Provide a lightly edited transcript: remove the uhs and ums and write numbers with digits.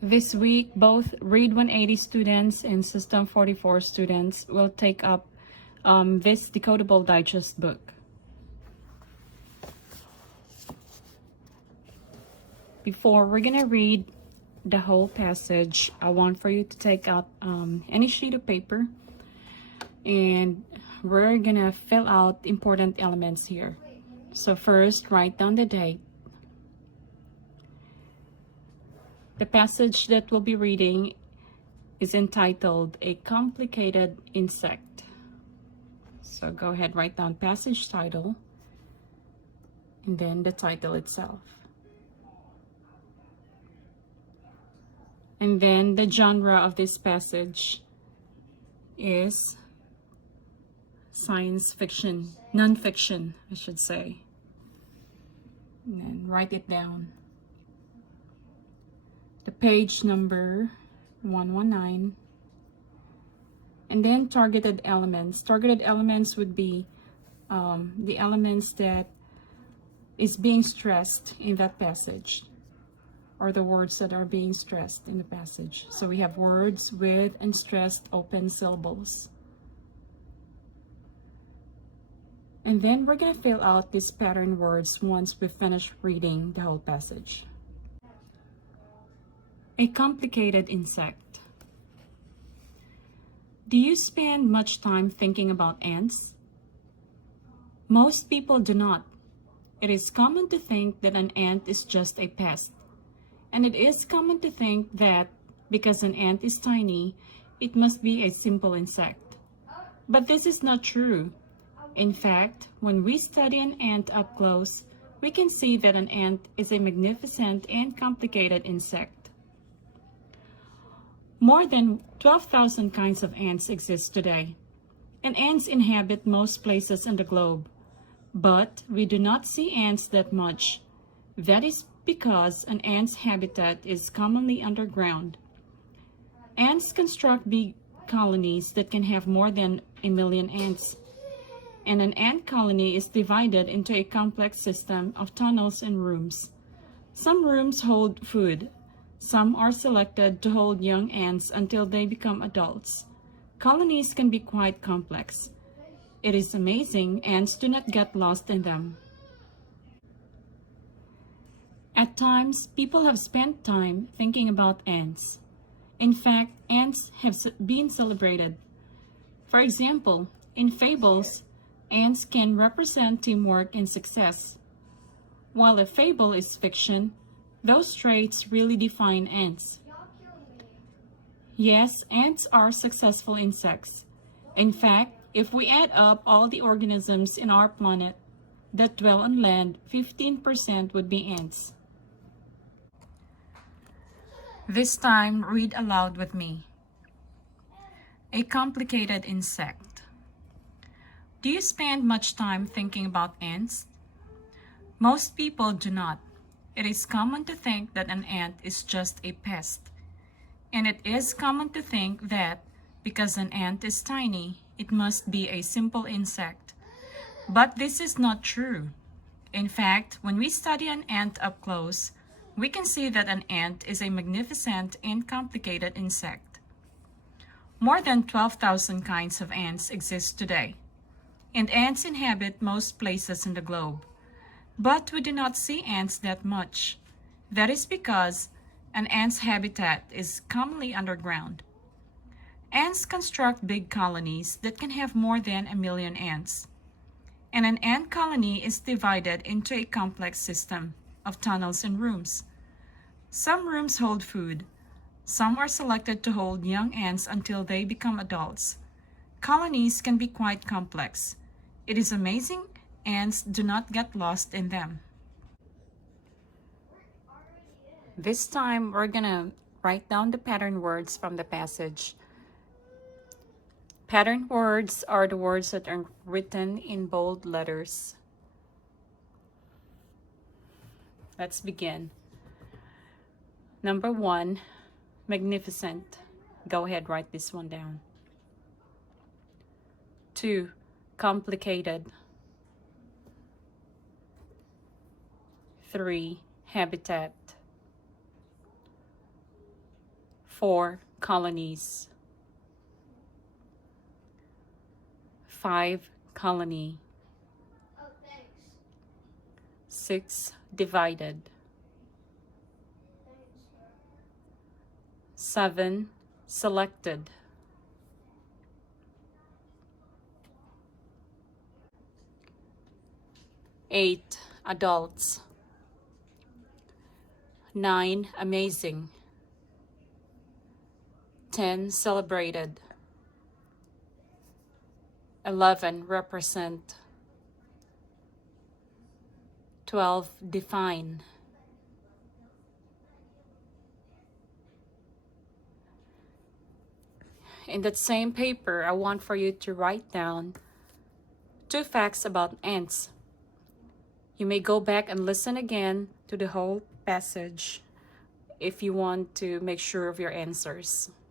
This week, both Read 180 students and System 44 students will take up this decodable digest book. Before we're gonna read the whole passage, I want for you to take out any sheet of paper, and we're gonna fill out important elements here. So first, write down the date. The passage that we'll be reading is entitled A Complicated Insect. So go ahead, write down passage title and then the title itself. And then the genre of this passage is science fiction, non-fiction, I should say. And then write it down. The page number 119. And then targeted elements. Targeted elements would be the elements that is being stressed in that passage, or the words that are being stressed in the passage. So we have words with unstressed open syllables. And then we're going to fill out these pattern words once we finish reading the whole passage. A complicated insect. Do you spend much time thinking about ants? Most people do not. It is common to think that an ant is just a pest. And it is common to think that because an ant is tiny, it must be a simple insect. But this is not true. In fact, when we study an ant up close, we can see that an ant is a magnificent and complicated insect. More than 12,000 kinds of ants exist today, and ants inhabit most places on the globe. But we do not see ants that much. That is because an ant's habitat is commonly underground. Ants construct big colonies that can have more than 1 million ants. And an ant colony is divided into a complex system of tunnels and rooms. Some rooms hold food. Some are selected to hold young ants until they become adults. Colonies can be quite complex. It is amazing ants do not get lost in them. At times, people have spent time thinking about ants. In fact, ants have been celebrated. For example, in fables, ants can represent teamwork and success. While a fable is fiction, those traits really define ants. Yes, ants are successful insects. In fact, if we add up all the organisms in our planet that dwell on land, 15% would be ants. This time, read aloud with me. A complicated insect. Do you spend much time thinking about ants? Most people do not. It is common to think that an ant is just a pest. And it is common to think that because an ant is tiny, it must be a simple insect. But this is not true. In fact, when we study an ant up close, we can see that an ant is a magnificent and complicated insect. More than 12,000 kinds of ants exist today, and ants inhabit most places in the globe. But we do not see ants that much. That is because an ant's habitat is commonly underground. Ants construct big colonies that can have more than 1 million ants. And an ant colony is divided into a complex system of tunnels and rooms. Some rooms hold food. Some are selected to hold young ants until they become adults. Colonies can be quite complex. It is amazing ants do not get lost in them. This time, we're gonna write down the pattern words from the passage. Pattern words are the words that are written in bold letters. Let's begin. Number 1, magnificent. Go ahead, write this one down. 2, complicated. 3, habitat. 4 colonies. 5 colony. 6 divided. 7 selected. 8 adults. 9 amazing. 10 celebrated. 11 represent. 12 define. In that same paper, I want for you to write down 2 facts about ants. You may go back and listen again to the whole passage if you want to make sure of your answers.